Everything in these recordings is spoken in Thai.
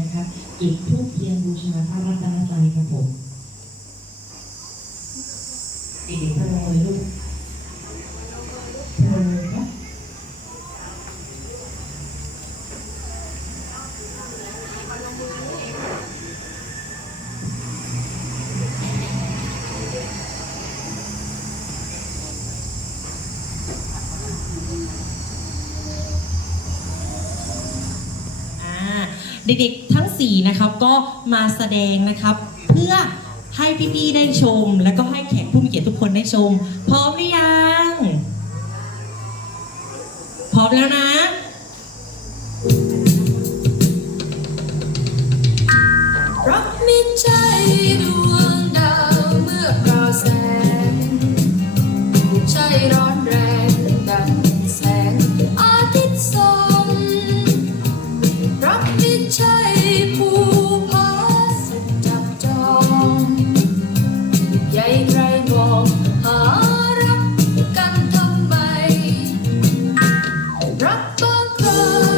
นะคะอีกผู้ เด็กๆทั้ง4นะครับก็มาแสดงนะครับ เพื่อให้พี่ๆได้ชม แล้วก็ให้แขกผู้มีเกียรติทุกคนได้ชม พร้อมหรือยัง พร้อมแล้วนะ love.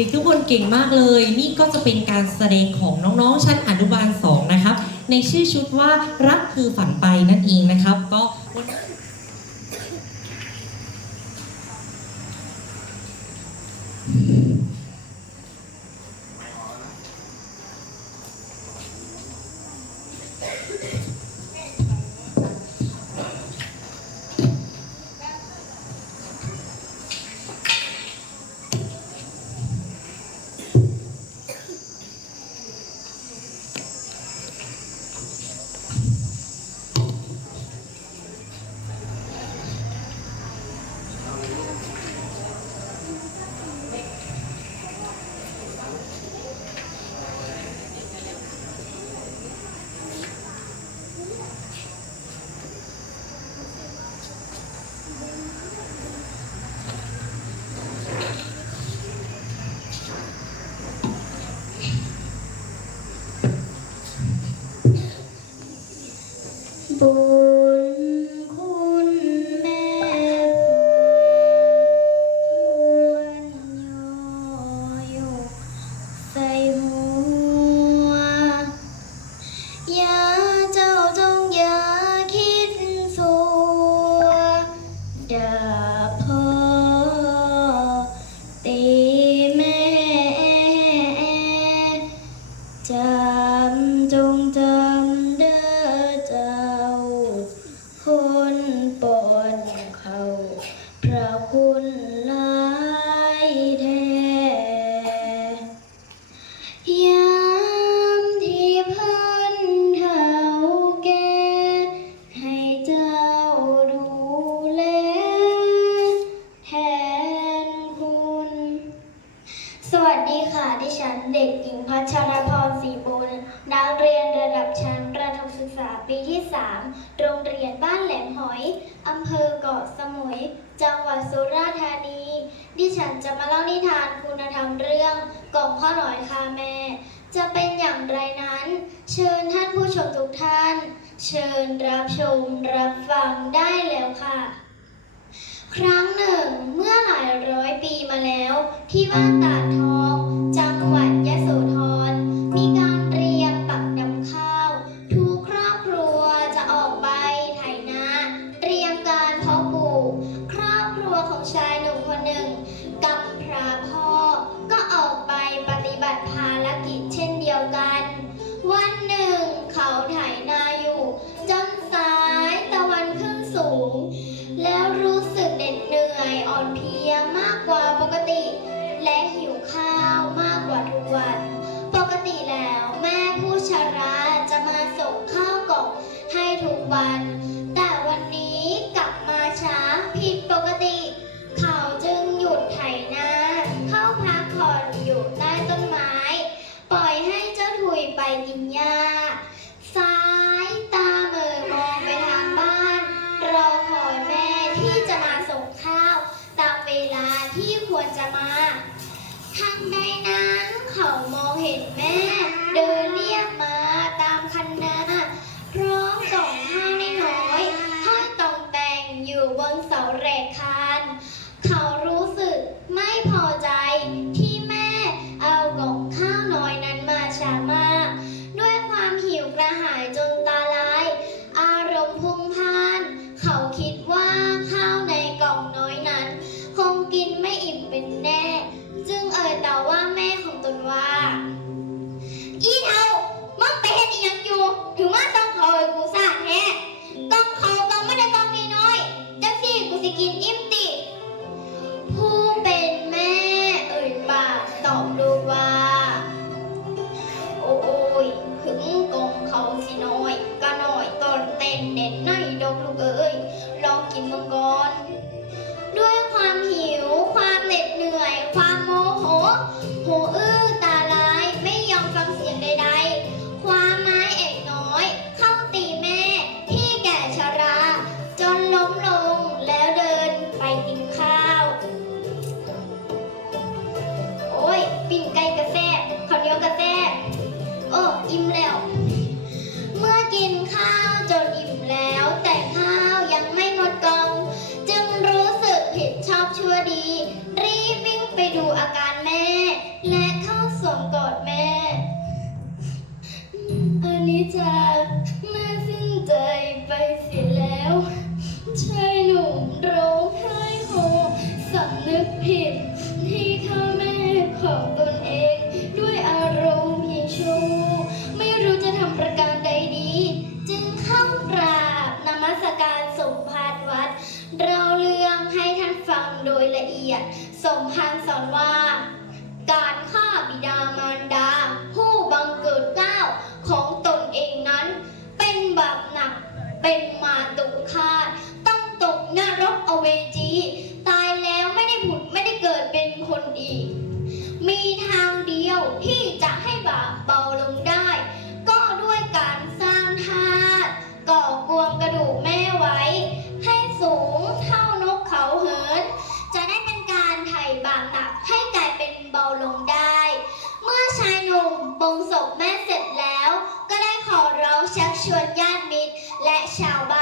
ด็กๆทุกคนเก่งมากเลย นี่ก็จะเป็นการแสดงของน้องๆ ชั้นอนุบาล2นะครับในชื่อชุดว่ารักคือฝันไปนั่นเองนะครับ ก็วั รั้งหนึ่งเมื่อหลายร้อยปีมาแล้ว ที่บ้านตาดทอง วนญาติมิตรและชาวบ้าน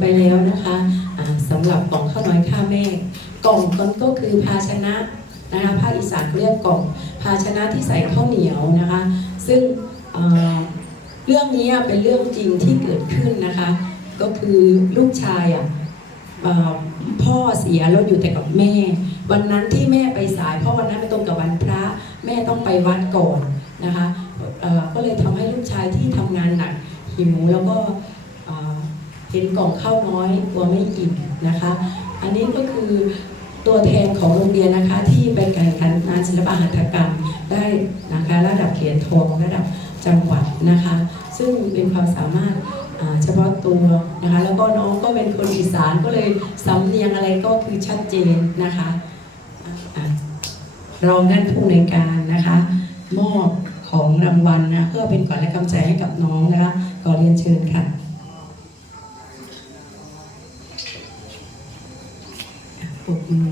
ไปแล้วนะคะอ่าสำหรับกล่องข้าวน้อยข้าวแม่กล่องก็ก็คือภาชนะนะคะภาคอีสานเรียกกล่องภาชนะที่ใส่ข้าวเหนียวนะคะ ซึ่งเรื่องนี้เป็นเรื่องจริงที่เกิดขึ้นนะคะ ก็คือลูกชายอะพ่อเสียแล้วอยู่แต่กับแม่ วันนั้นที่แม่ไปสายเพราะวันนั้นไปตรงกับวันพระแม่ต้องไปวัดก่อนนะคะก็เลยทำให้ลูกชายที่ทำงานหนักหิวแล้วก็ เห็นกล่องข้าวน้อยกลัวไม่อิ่มนะคะ อันนี้ก็คือตัวแทนของโรงเรียนนะคะ ที่ไปแข่งขันงานศิลปหัตถกรรมได้นะคะระดับเขียนทองระดับจังหวัดนะคะ ซึ่งเป็นความสามารถเฉพาะตัวนะคะ แล้วก็น้องก็เป็นคนอีสานก็เลยสำเนียงอะไรก็คือชัดเจนนะคะรองท่านผู้ในการนะคะ มอบของรางวัลนะเพื่อเป็นขวัญและกำลังใจให้กับน้องนะคะขอเรียนเชิญค่ะ ปรบมือ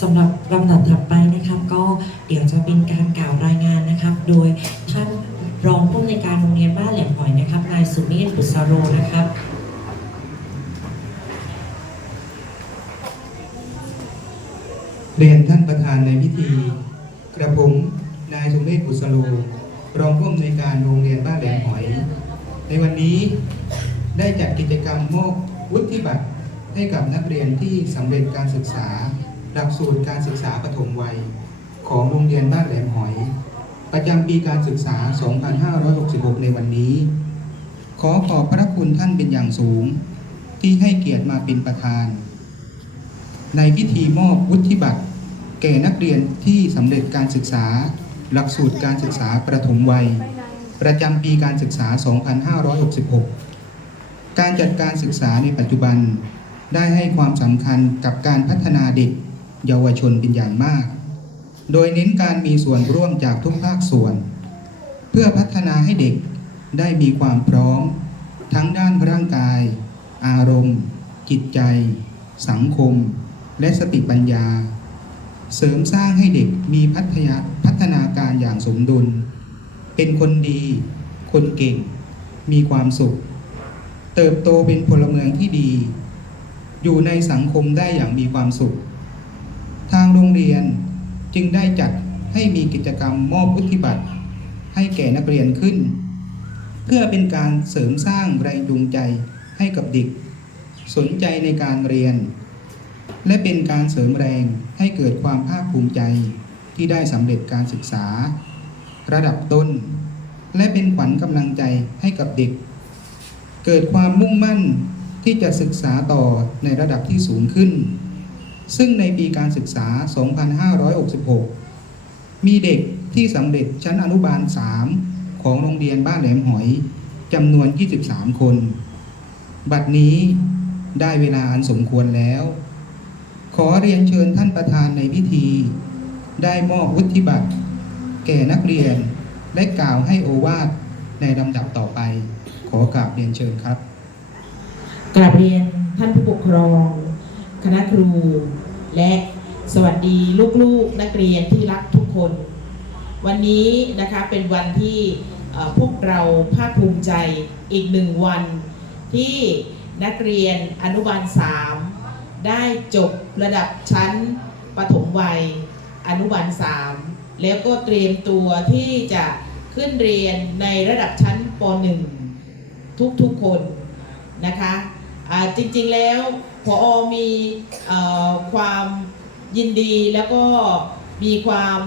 สำหรับลำดับถัดไปนะครับ ก็เดี๋ยวจะเป็นการกล่าวรายงานนะครับ โดยท่านรองผู้อำนวยการโรงเรียนบ้านแหลมหอยนะครับ นายสุเมธบุษโรนะครับเรียนท่านประธานในพิธี กระผมนายสุเมธบุษโลรองผู้อำนวยการโรงเรียนบ้านแหลมหอย ในวันนี้ได้จัดกิจกรรมมอบวุฒิบัตร ให้กับนักเรียนที่สำเร็จการศึกษา หลักสูตรการศึกษาปฐมวัย ของโรงเรียนบ้านแหลมหอย ประจำปีการศึกษา 2566 ในวันนี้ ขอขอบพระคุณท่านเป็นอย่างสูง ที่ให้เกียรติมาเป็นประธาน ในพิธีมอบวุฒิบัตร แก่นักเรียนที่สำเร็จการศึกษา หลักสูตรการศึกษาประถมวัย ประจำปีการศึกษา 2566 การจัดการศึกษาในปัจจุบัน ได้ให้ความสำคัญกับการพัฒนาเด็กเยาวชนเป็นอย่างมาก โดยเน้นการมีส่วนร่วมจากทุกภาคส่วน เพื่อพัฒนาให้เด็กได้มีความพร้อม ทั้งด้านร่างกาย อารมณ์ จิตใจ สังคม และสติปัญญา เสริมสร้างให้เด็กมีพัฒนาพัฒนาการอย่างสมดุล เป็นคนดี คนเก่ง มีความสุข เติบโตเป็นพลเมืองที่ดี อยู่ในสังคมได้อย่างมีความสุข ทางโรงเรียนจึงได้จัดให้มีกิจกรรมมอบวุฒิบัตรให้แก่นักเรียนขึ้น เพื่อเป็นการเสริมสร้างแรงจูงใจให้กับเด็ก สนใจในการเรียน และเป็นการเสริมแรงให้เกิดความภาคภูมิใจที่ได้สำเร็จการศึกษา ระดับต้น และเป็นขวัญกำลังใจให้กับเด็ก เกิดความมุ่งมั่น ที่จะศึกษาต่อในระดับที่สูงขึ้น ซึ่งในปีการศึกษา 2566 มีเด็กที่สำเร็จชั้นอนุบาล 3 ของโรงเรียนบ้านแหลมหอยจำนวน 23 คน บัดนี้ได้เวลาอันสมควรแล้ว ขอเรียนเชิญท่านประธานในพิธี ได้มอบวุฒิบัตร แก่นักเรียน และกล่าวให้โอวาทในลำดับต่อไป ขอกราบเรียนเชิญครับ กราบเรียนท่านผู้ปกครอง คณะครู และสวัสดีลูกๆนักเรียนที่รักทุกคน วันนี้นะคะเป็นวันที่พวกเราภาคภูมิใจอีกหนึ่งวัน ที่นักเรียนอนุบาล 3 ได้จบระดับชั้นปฐมวัยอนุบาล 3 แล้วก็เตรียมตัวที่จะขึ้นเรียนในระดับชั้นป .1 ทุกๆคนนะคะ จริงๆแล้วพอมีความยินดีแล้วก็มีความ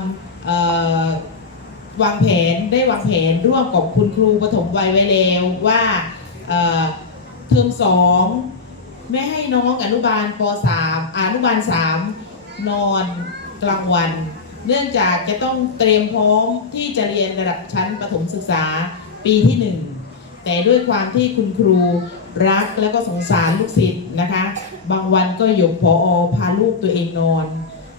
วางแผนได้วางแผนร่วมกับคุณครูปฐมวัยไว้แล้วว่าเทอมสองไม่ให้น้องอนุบาลป .3 อนุบาล 3 นอนกลางวัน เนื่องจากจะต้องเตรียมพร้อมที่จะเรียนระดับชั้นประถมศึกษาปีที่หนึ่งแต่ด้วยความที่คุณครู รักแล้วก็สงสารลูกศิษย์นะคะ บางวันก็หยกพออพาลูกตัวเองนอน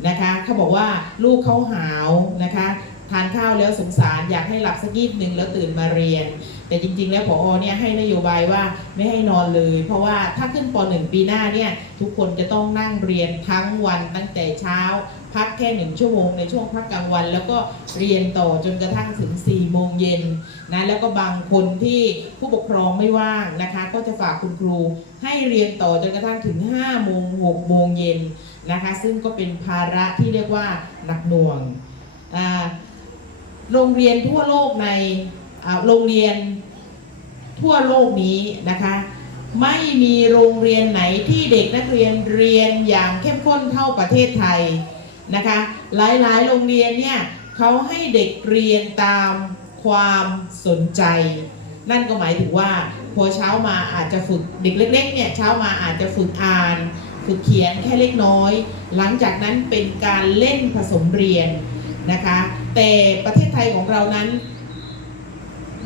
นะคะเขาบอกว่าลูกเขาหาวนะคะทานข้าวแล้วสงสารอยากให้หลับสักยีบหนึ่งแล้วตื่นมาเรียน แต่จริง ๆ แล้วพออเนี่ยให้นโยบายว่าไม่ให้นอนเลย เพราะว่าถ้าขึ้นป .1 ปีหน้าเนี่ยทุกคนจะต้องนั่งเรียนทั้งวันตั้งแต่เช้า พักแค่หนึ่งชั่วโมงในช่วงพักกลางวัน แล้วก็เรียนต่อจนกระทั่งถึง4ี่โมงเย็นนะแล้วก็บางคนที่ผู้ปกครองไม่ว่างนะคะ ก็จะฝากคุณครูให้เรียนต่อจนกระทั่งถึง5้าโมงหกโมงเย็นนะคะซึ่งก็เป็นภาระที่เรียกว่าหนักหน่วงโรงเรียนทั่วโลกในโรงเรียนทั่วโลกนี้นะคะไม่มีโรงเรียนไหนที่เด็กนักเรียนเรียนอย่างเข้มข้นเท่าประเทศไทย นะคะหลายๆ โรงเรียนเนี่ยเขาให้เด็กเรียนตามความสนใจ นั่นก็หมายถึงว่าพอเช้ามาอาจจะฝึกเด็กเล็กๆเนี่ยเช้ามาอาจจะฝึกอ่านฝึกเขียนแค่เล็กน้อย หลังจากนั้นเป็นการเล่นผสมเรียนนะคะ แต่ประเทศไทยของเรานั้น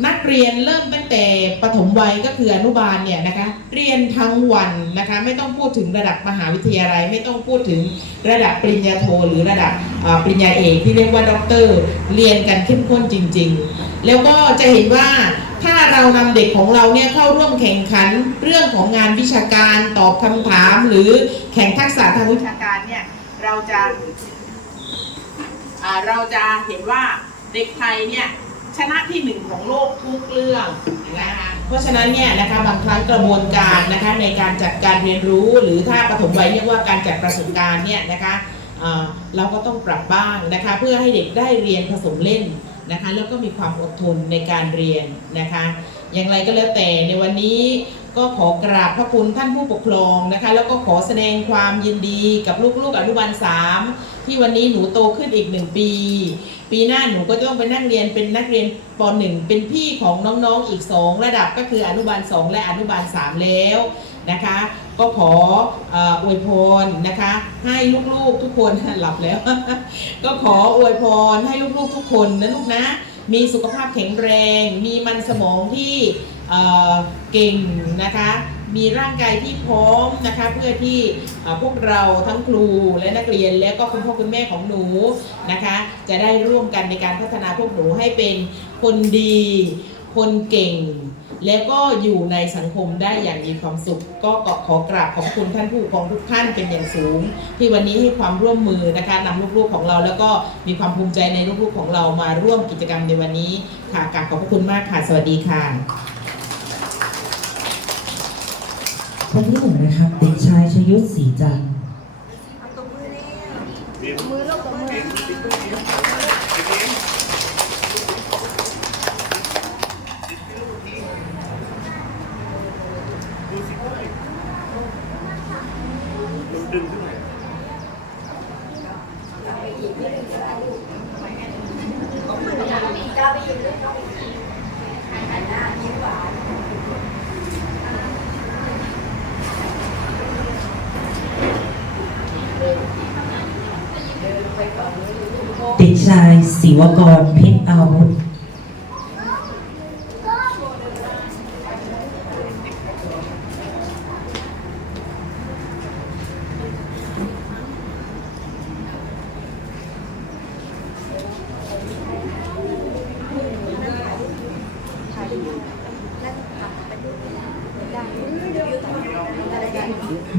นักเรียนเริ่มตั้งแต่ปฐมวัยก็คืออนุบาลเนี่ยนะคะเรียนทั้งวันนะคะไม่ต้องพูดถึงระดับมหาวิทยาลัย ไม่ต้องพูดถึงระดับปริญญาโทหรือระดับปริญญาเอกที่เรียกว่าด็อกเตอร์เรียนกันเข้มข้นจริง ๆ แล้วก็จะเห็นว่าถ้าเรานำเด็กของเราเนี่ยเข้าร่วมแข่งขันเรื่องของงานวิชาการตอบคำถาม หรือแข่งทักษะทางวิชาการเนี่ยเราจะเราจะเห็นว่าเด็กไทยเนี่ย ชนะที่หนึ่งของโลกทุกเรื่องนะคะเพราะฉะนั้นเนี่ยนะคะบางครั้งกระบวนการนะคะในการจัดการเรียนรู้ หรือถ้าปฐมวัยเรียกว่าการจัดประสบการณ์เนี่ยนะคะเราก็ต้องปรับบ้างนะคะเพื่อให้เด็กได้เรียนผสมเล่นนะคะแล้วก็มีความอดทนในการเรียนนะคะ อย่างไรก็แล้วแต่ในวันนี้ก็ขอกราบพระคุณท่านผู้ปกครองนะคะ แล้วก็ขอแสดงความยินดีกับลูกๆอนุบาลสามที่วันนี้หนูโตขึ้นอีกหนึ่งปี ปีหน้าหนูก็ต้องไปนั่งเรียนเป็นนักเรียนป .1 เป็นพี่ของน้องๆอีก 2 ระดับก็คืออนุบาล 2 และอนุบาล 3 แล้วนะคะ ก็ขออวยพรนะคะ ให้ลูกๆทุกคนหลับแล้ว ก็ขออวยพรให้ลูกๆทุกคนนะลูกนะ มีสุขภาพแข็งแรง มีมันสมองที่เก่งนะคะ มีร่างกายที่พร้อมนะคะ เพื่อที่พวกเราทั้งครูและนักเรียน และก็คุณพ่อคุณแม่ของหนูนะคะ จะได้ร่วมกันในการพัฒนาพวกหนูให้เป็นคนดี คนเก่ง แล้วก็อยู่ในสังคมได้อย่างมีความสุข ก็ขอกราบขอบคุณท่านผู้ปกครองทุกท่านเป็นอย่างสูง ที่วันนี้ให้ความร่วมมือนะคะนำลูกๆของเราแล้วก็มีความภูมิใจในลูกๆของเรามาร่วมกิจกรรมในวันนี้ค่ะกราบขอบพระคุณมากค่ะ สวัสดีค่ะ คนที่หนึ่งนะครับเด็ก ชยุทธศรีจันทร์มือลงกับมือ เด็กชาย ศิวกรเพชรอาวุธ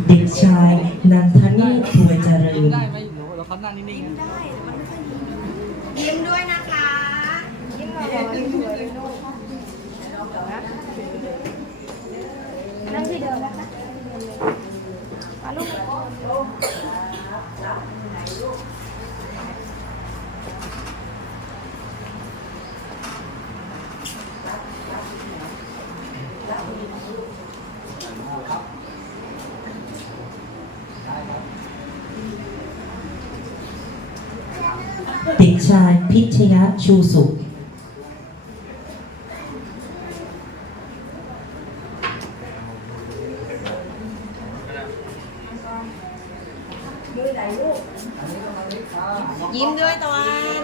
เด็กชายนันทนีถวยเจริญได้ไหมหนูเราเขานั่งนิ่งๆ ยิ้มด้วยนะคะ ยิ้มหน่อยยิ้มสวยเลยลูกนั่งที่เดิมนะคะมาลูก เด็ก ชายพิชยะชูสุขยิ้มด้วยตะวัน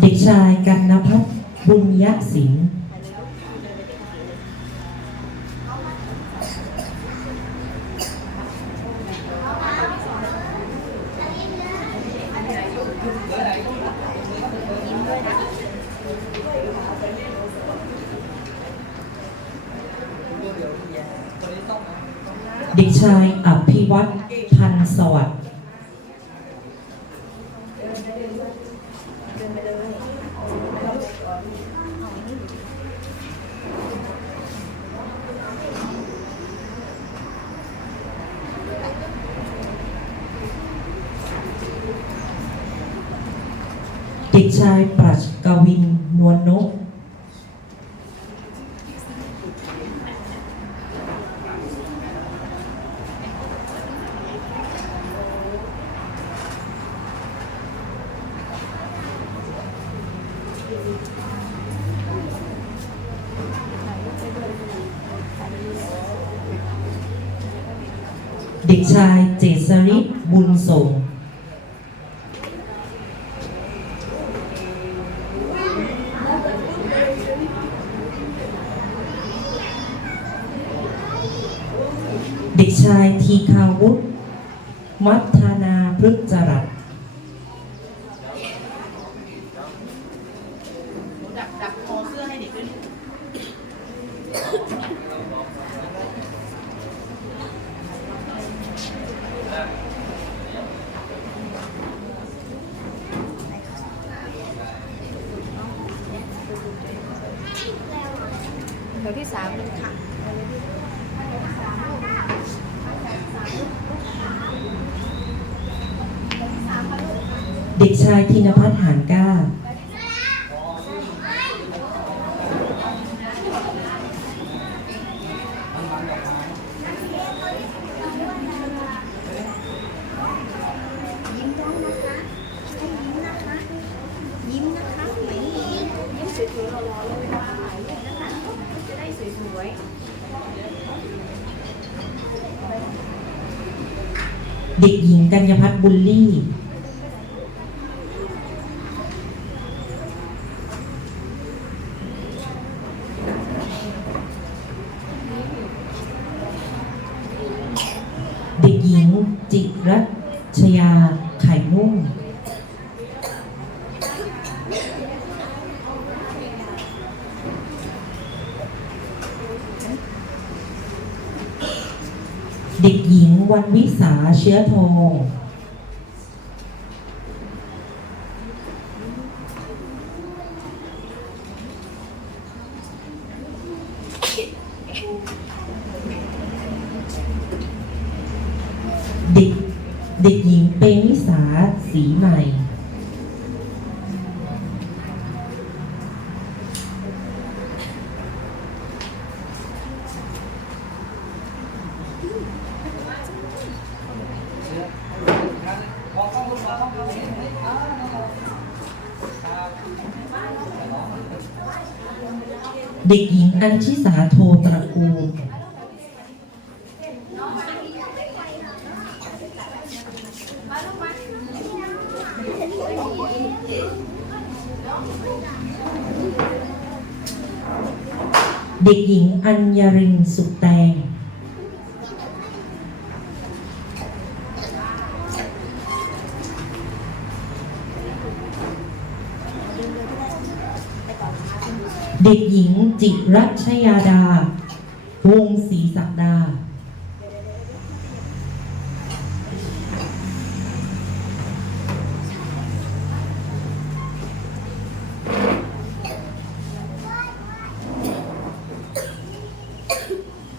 เด็กชายกันนพัฒน์บุญยศิลป์คนนี้ต้องนะต้อง เด็กชายอภิวัตพันธ์สวัสดิ์ เด็ กชายปรัชกวินนวลนก เด็กชายเจษริศบุญส่ง เด็กชายทีคาวุฒมัทนาพฤกจรัตน์ ดับดับคอเสื้อให้เด็กด้วยเดี๋ยวที่สามเลยค่ะเด็กชายธินพัฒน์หานกล้า ยิ้มได้นะคะให้ยิ้มนะคะ ยิ้มนะคะไหนยิ้มสวยๆรอๆเลยนะคะถ่ายรูปนะคะ จะได้สวยๆ เด็กหญิงกัญญพัฒน์บุลลี่ เด็กหญิงจิรัชยาไข่นุ่ม เด็กหญิง วันวิสาเชื้อทอง เด็กเด็กหญิงเปมิสาสีใหม่ เด็กหญิงอัญชิสาโทตระกูลเด็กหญิงอัญญรินสุขแตง เด็กหญิง จิรัชยาดา วงศรีศักดา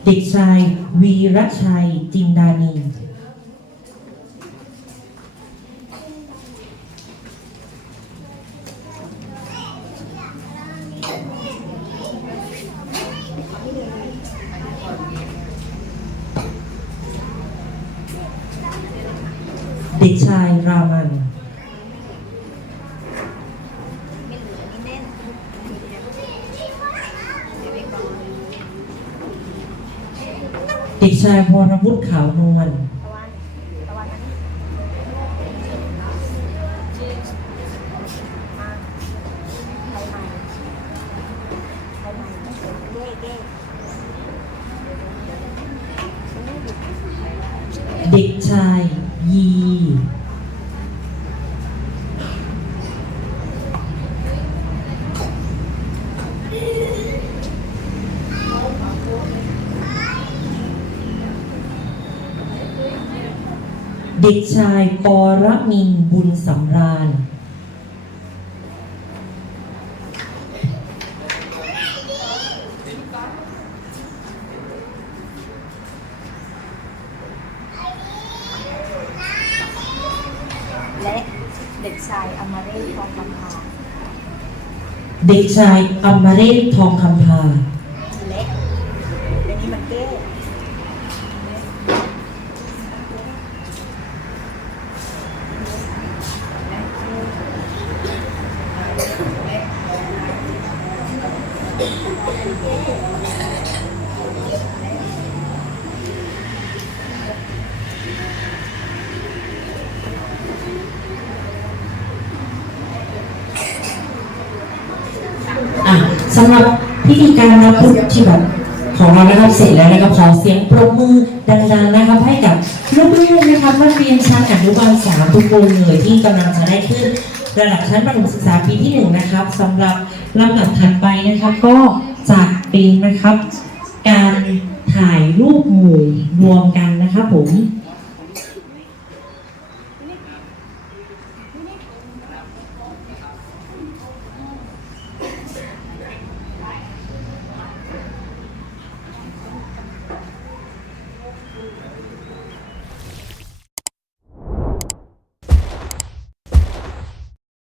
เด็กชายวีรชัยจินดานี เด็กชายรามัน เด็ก ชายพรวุฒิขาวนวลเด็กชายยี เด็กชายปรมินทร์บุญสำราญ และเด็กชายอมรเรศทองคำพา เด็กชายอมเรศทองคำพา เล็กเดี๋ยวนี้มันเก้ อะ สำหรับพิธีการรับพุทธิบัติของเรานะครับเสร็จแล้วนะครับขอเสียงปรบมือดังๆนะครับให้กับลูกๆนะครับนักเรียนชั้นอนุบาลสามทุกคนเลยที่กำลังจะได้ขึ้น ระดับชั้นประถมศึกษาปีที่หนึ่งนะครับสำหรับลำดับถัดไปนะครับ ก็จะเป็นนะครับ การถ่ายรูปหมู่รวมกันนะครับผม